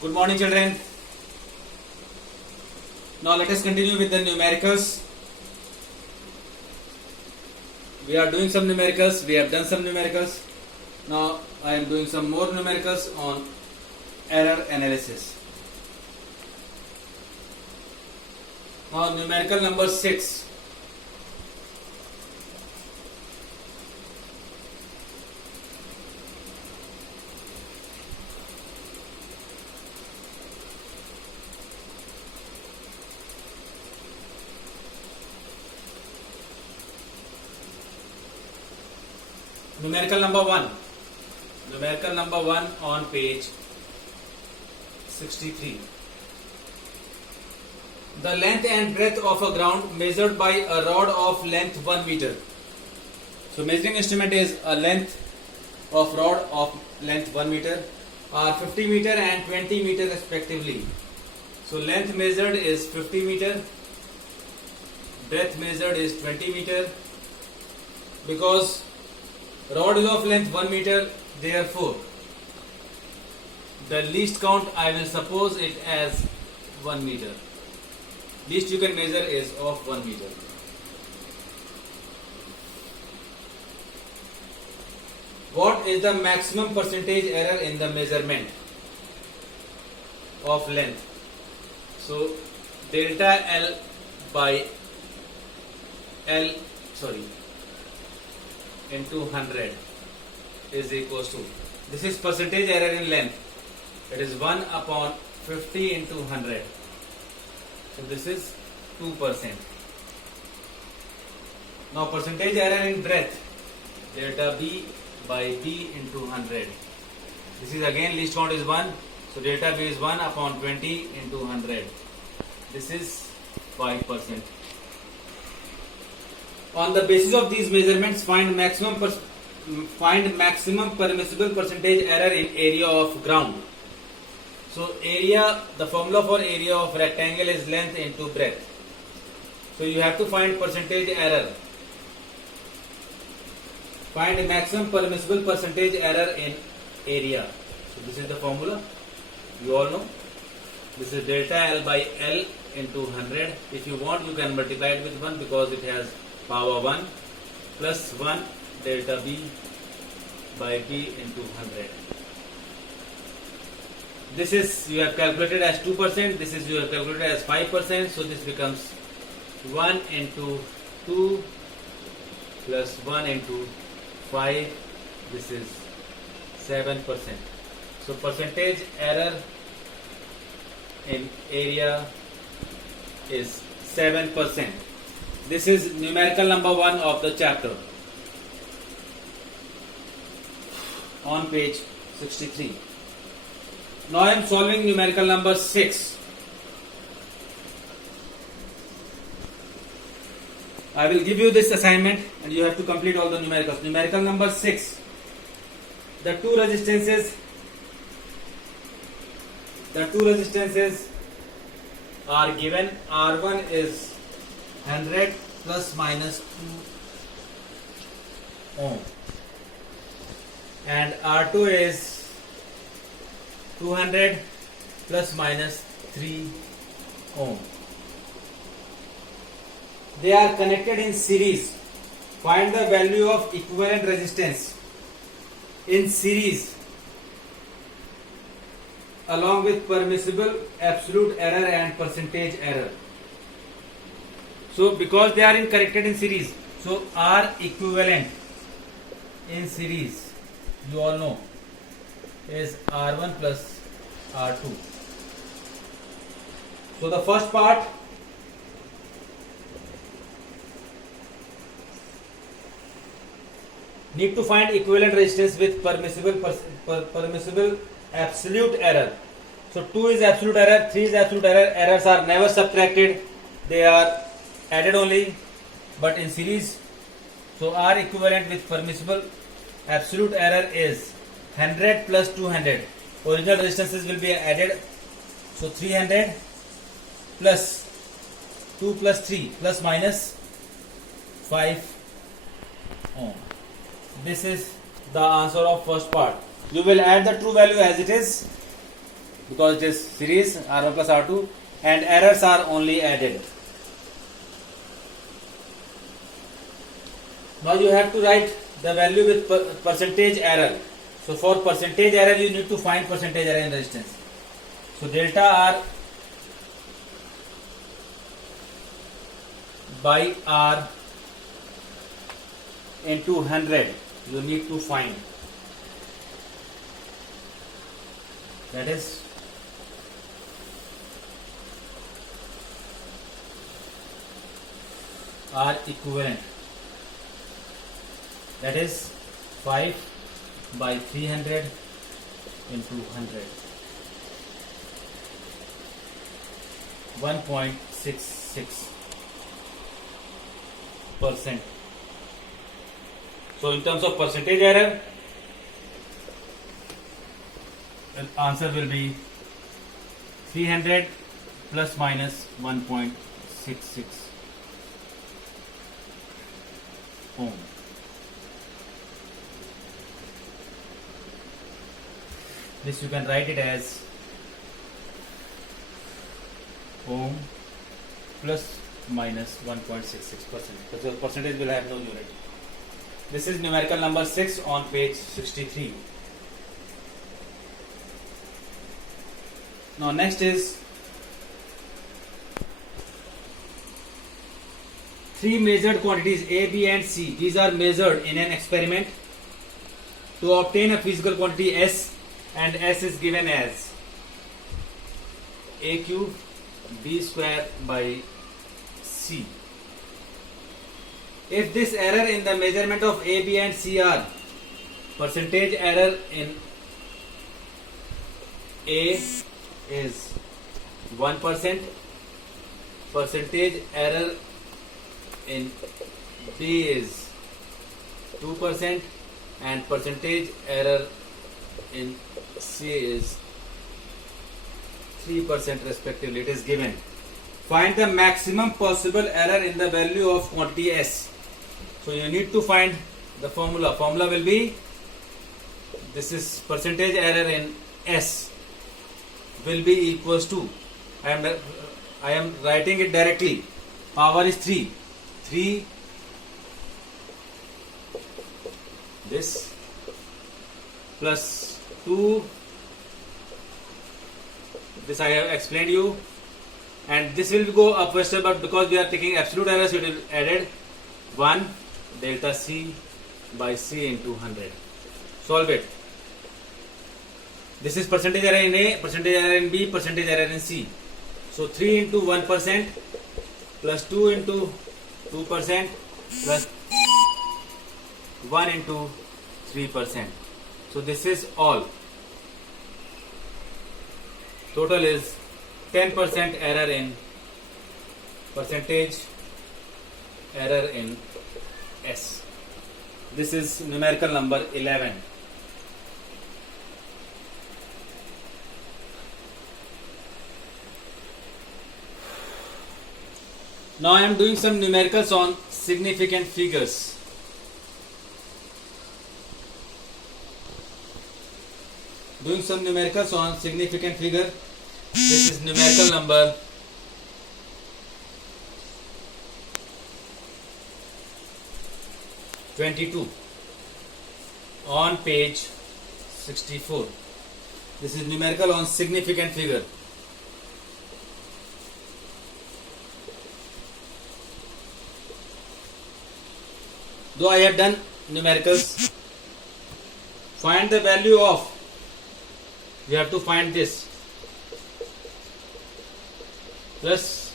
Good morning, children. Now let us continue with the numericals. We are doing some numericals. We have done some numericals. Now I am doing some more numericals on error analysis. Now numerical number 6. Numerical number 1. Numerical number 1 on page 63. The length and breadth of a ground measured by a rod of length 1 meter. So measuring instrument is a length of rod of length 1 meter are 50 meter and 20 meter respectively. So length measured is 50 meter, breadth measured is 20 meter. Because rod is of length 1 meter, therefore the least count I will suppose it as 1 meter. Least you can measure is of 1 meter. What is the maximum percentage error in the measurement of length? So delta L by L into 100 is equals to, this is percentage error in length, it is 1 upon 50 into 100, so this is 2%. Now percentage error in breadth, delta B by B into 100, this is again least count is 1, so delta B is 1 upon 20 into 100, this is 5%. On the basis of these measurements, find maximum permissible percentage error in area of ground. So area, the formula for area of rectangle is length into breadth. So you have to find percentage error. Find maximum permissible percentage error in area. So this is the formula. You all know. This is delta L by L into 100. If you want, you can multiply it with 1 because it has power 1 plus 1 delta B by B into 100. This is you have calculated as 2%, this is you have calculated as 5%, so this becomes 1 into 2 plus 1 into 5, this is 7%. So percentage error in area is 7%. This is numerical number 1 of the chapter on page 63. Now I am solving numerical number 6. I will give you this assignment and you have to complete all the numericals. Numerical number 6. The two resistances are given. R1 is 100 plus minus 2 ohm and R2 is 200 plus minus 3 ohm. They are connected in series. Find the value of equivalent resistance in series along with permissible absolute error and percentage error. So because they are connected in series, so R equivalent in series, you all know, is R1 plus R2. So the first part, need to find equivalent resistance with permissible absolute error. So 2 is absolute error, 3 is absolute error. Errors are never subtracted, they are added only, but in series. So R equivalent with permissible absolute error is 100 plus 200. Original resistances will be added. So 300 plus 2 plus 3 plus minus 5 ohm. This is the answer of first part. You will add the true value as it is because it is series R1 plus R2, and errors are only added. Now you have to write the value with percentage error. So for percentage error you need to find percentage error in resistance. So delta R by R into 100 you need to find. That is R equivalent. That is 5 by 300 into 100. 1.66%. So in terms of percentage error, the answer will be 300 plus minus 1.66 ohm. This you can write it as ohm plus minus 1.66%. The percentage will have no unit. This is numerical number 6 on page 63. Now next is 3 measured quantities A, B and C. These are measured in an experiment to obtain a physical quantity S, and S is given as A cube B square by C. If this error in the measurement of A, B and C are percentage error in A is 1%, percentage error in B is 2%, and percentage error in C is 3% respectively. It is given. Find the maximum possible error in the value of quantity S. So you need to find the formula. Formula will be, this is percentage error in S will be equals to, I am writing it directly. Power is 3. 3 this plus 2 this I have explained you, and this will go upwards, but because we are taking absolute error, so it will added 1 delta C by C into 100. Solve it. This is percentage error in A, percentage error in B, percentage error in C. So 3 into 1% plus 2 into 2% plus 1 into 3%. So this is all. Total is 10% error in percentage error in S. This is numerical number 11. Now I am doing some numericals on significant figures. Doing some numericals on significant figure. This is numerical number 22 on page 64. This is numerical on significant figure. Though I have done numericals, find the value of, you have to find this, plus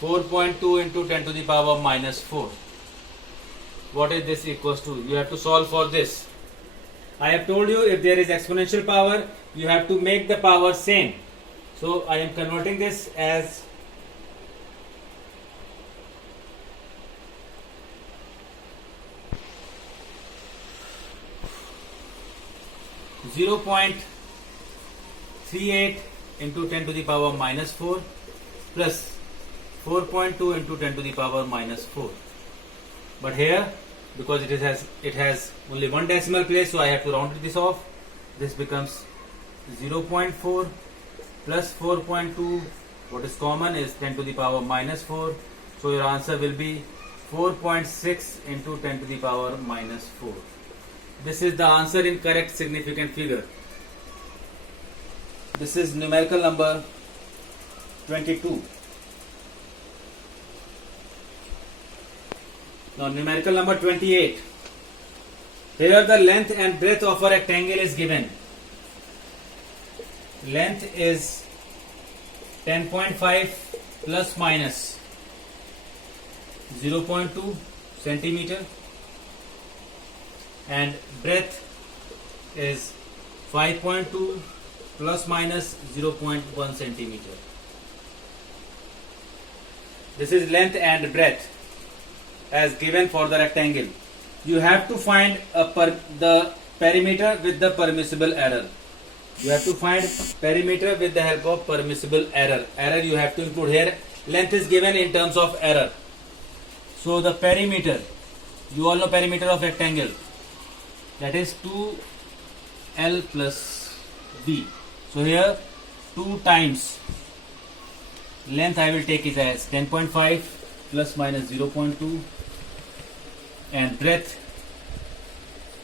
4.2 into 10 to the power minus 4. What is this equals to? You have to solve for this. I have told you, if there is exponential power, you have to make the power same. So I am converting this as 0.38 into 10 to the power minus 4 plus 4.2 into 10 to the power minus 4. But here, because it has only one decimal place, so I have to round this off. This becomes 0.4 plus 4.2. What is common is 10 to the power minus 4. So your answer will be 4.6 into 10 to the power minus 4. This is the answer in correct significant figure. This is numerical number 22. Now numerical number 28. Here the length and breadth of a rectangle is given. Length is 10.5 plus minus 0.2 centimeter and breadth is 5.2 plus minus 0.1 centimeter. This is length and breadth as given for the rectangle. You have to find the perimeter with the permissible error. You have to find perimeter with the help of permissible error. Error you have to include here. Length is given in terms of error. So the perimeter, you all know perimeter of rectangle, that is 2L plus B. So here 2 times length I will take it as 10.5 plus minus 0.2 and breadth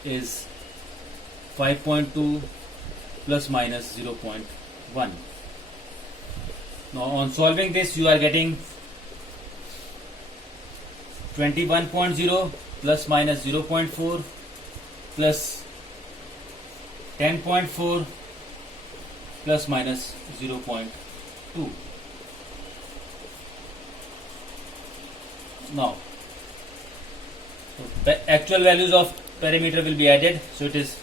is 5.2 plus minus 0.1. Now on solving this you are getting 21.0 plus minus 0.4 plus 10.4 plus minus 0.2. Now the actual values of perimeter will be added. So it is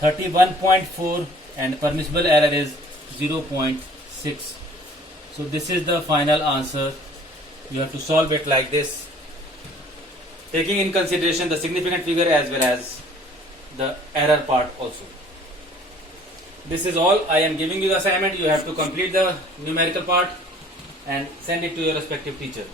31.4 and permissible error is 0.6. So this is the final answer. You have to solve it like this, taking in consideration the significant figure as well as the error part also. This is all. I am giving you the assignment. You have to complete the numerical part and send it to your respective teacher.